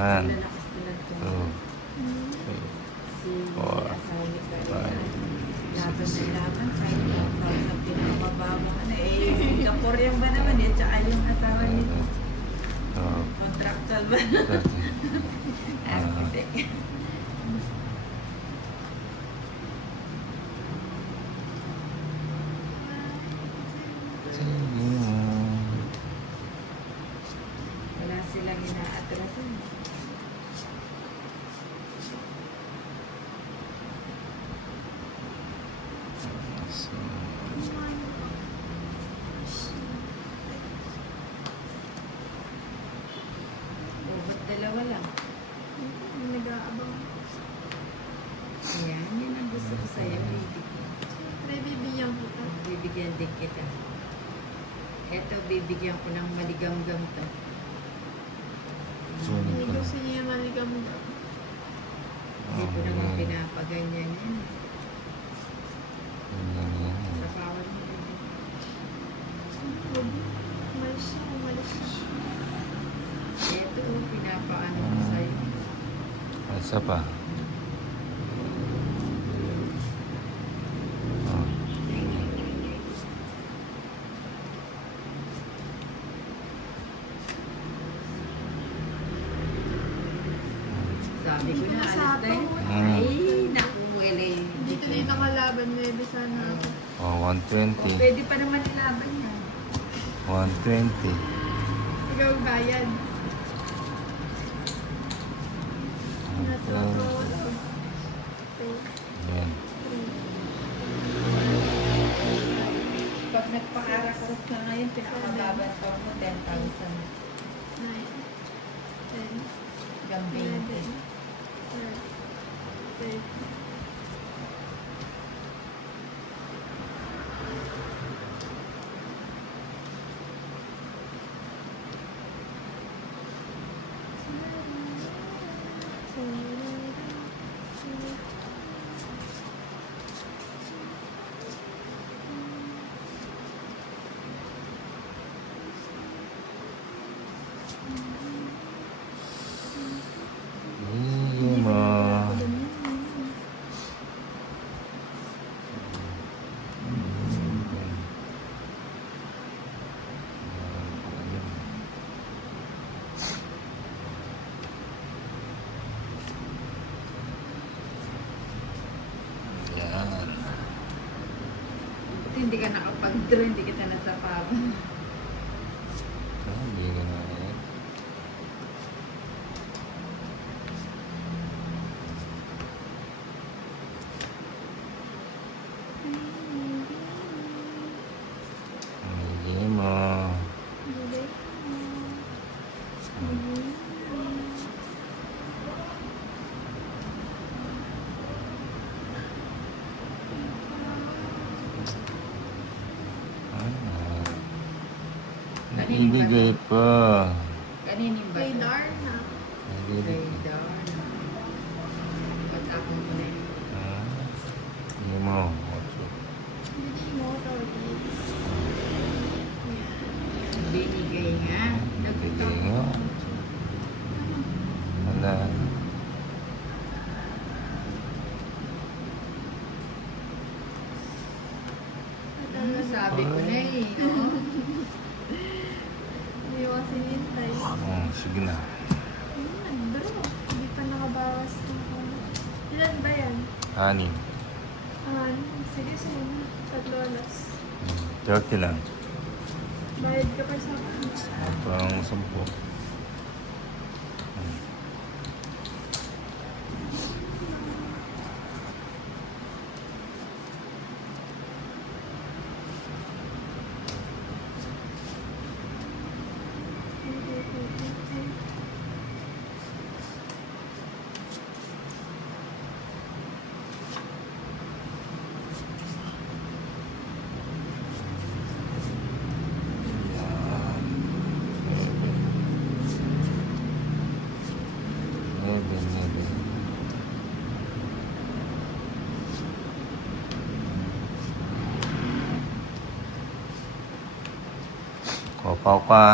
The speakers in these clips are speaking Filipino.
One, Lalakas na lang ito. 2, 3, Si 4, asawa ni Carla. 5, Laban 6, na laban. 5,000 pinakababa ka na. Eh, Singaporean ba naman eh? Tsaka yung asawa nito. 12, Contractual ba? 13. Architect. Wala silang inaatrasan. O, ba't dalawa lang? Nag-aabang. Ayan, yun ang gusto ko sa'yo. Bibigyan. Siyempre, bibigyan ko ka. Bibigyan din kita. Eto, bibigyan ko ng maligamgam to. Hindi gusto niya maligam daw. Hindi ko naman pinapaganyan yan. Sa bawat mo. Umalis siya, umalis siya. Eto, pinapaano ko sa'yo. Isa pa. Sabi ko na, alis na yun. Mm. Ay, naku, wala yun. Dito din nakalaban, maybe sana ako. Oh, 120. Pwede pa naman ilaban yan. 120. Ikaw bayad. Natutuwa ako. Ayan. Pag nagpakarakaros ka ngayon, pinakababang taon mo, 10,000. 9, 10, Gambing. 11, 12, 13. Bigyan mo. Yan. Buti hindi ka nakapag-draw, hindi kita nasapaban. Hindi ka na yan. Bigyan mo. Ibigay pa. Kaninin ba? Kay Darna. Ibigay. Radar. Ba't ako mo na yun? Bigyan mo. Ocho. Hindi mo, Torbies. Binigay nga. Bigay nga. Wala. Ano sabi ko na eh. No? Hindi ko kasi hintay. Sige na. Nag-draw. Hindi pa nakabawas ng ano. Ilan ba yan? Anim. Sige, sige. 3 alas. 30 lang. Bayad ka pa sa akin. Parang 10. Kopaw ka.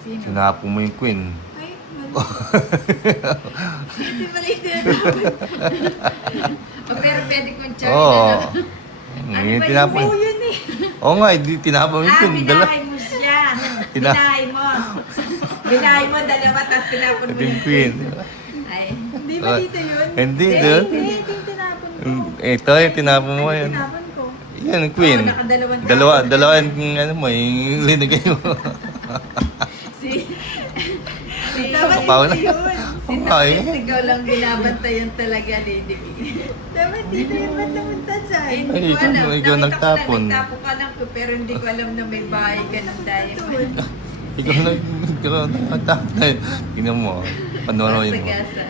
Sino? Sinapong mo yung queen. Ay, mali. Hindi maliit na tinapon. O pero pwede kong charge Oo. na. Ano Yung ba tinapon. yung yun eh? Oo nga, hindi tinapon Ah, yun. Dala. binahay mo siya. Tina- Binahay mo. Binahay mo, dalawa, tapos tinapon mo Yung yung queen. Ay. Hindi ba dito yun? Hindi, Hindi. doon. Hindi, ito yung tinapon ko. Ito, yung tinapon mo yan. Tinapon ko. Yan, queen. Oo, nakadalawang Dalawa yung ano mo, yung linagay mo. Si Dapat Kapaw na. dito yun. Si Ay. Sigaw lang binabantayan talaga ni Dibig. Dapat dito yung ba't namunta dyan? Hindi Ay, ko alam. ikaw Nakita ko nagtapon. lang, nagtapo ka lang ko, pero hindi ko alam na may bahay ka ng diamond. Ikaw nagtatapon na yun. Tingnan mo, panonoy mo. Gasa.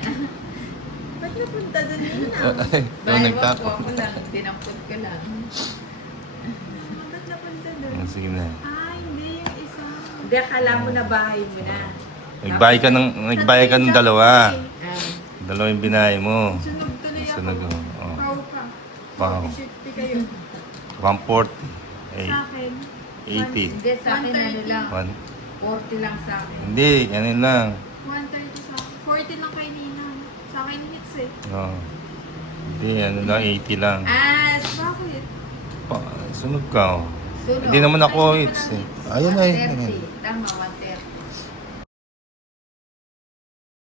Ba't napunta doon yun ah? Ay, ikaw Bahay mo po nagtapon. ako lang, dinampot ko lang. Ba't napunta doon? Sige na. Ah, hindi yung isa. Hindi, akala mo na bahay mo na. Nagbayad ka ng dalawa. Ah, Dalawa yung binahay mo. Sunog tuloy ako. Sunog, oo. Pau ka. Wow. 50 kayo. 140. Sa akin. 80. hindi, sa akin ano lang. 1. 40 lang sa akin. Hindi, ano lang. 130 sa akin. 40 lang kay Nina. Sa akin hits eh. Oh. Hindi, ano lang, 80 lang. Ah, Bakit? Sunog ka, oh. sunod. Hindi naman ako hits eh. Ayun ay. 130. Tama, 130.